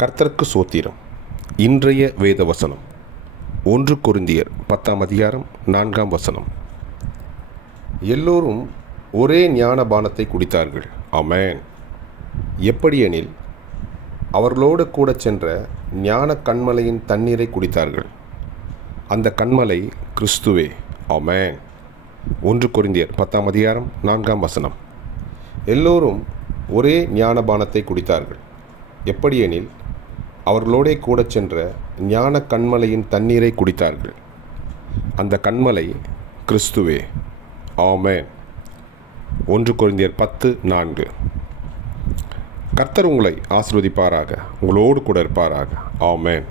கர்த்தருக்கு சோத்திரம். இன்றைய வேத வசனம் 1 கொரிந்தியர் 10ஆம் அதிகாரம் 4ஆம் வசனம். எல்லோரும் ஒரே ஞானபானத்தை குடித்தார்கள். ஆமென். எப்படியெனில் அவர்களோடு கூட சென்ற ஞான கன்மலையின் தண்ணீரை குடித்தார்கள். அந்த கன்மலை கிறிஸ்துவே. ஆமென். 1 கொரிந்தியர் 10ஆம் அதிகாரம் 4ஆம் வசனம். எல்லோரும் ஒரே ஞானபானத்தை குடித்தார்கள். எப்படியெனில் அவர்களோடே கூட சென்ற ஞான கன்மலையின் தண்ணீரை குடித்தார்கள். அந்த கன்மலை கிறிஸ்துவே. ஆமென். 1 கொரிந்தியர் 10:4. கர்த்தர் உங்களை ஆசீர்வதிப்பாராக, உங்களோடு கூட இருப்பாராக. ஆமென்.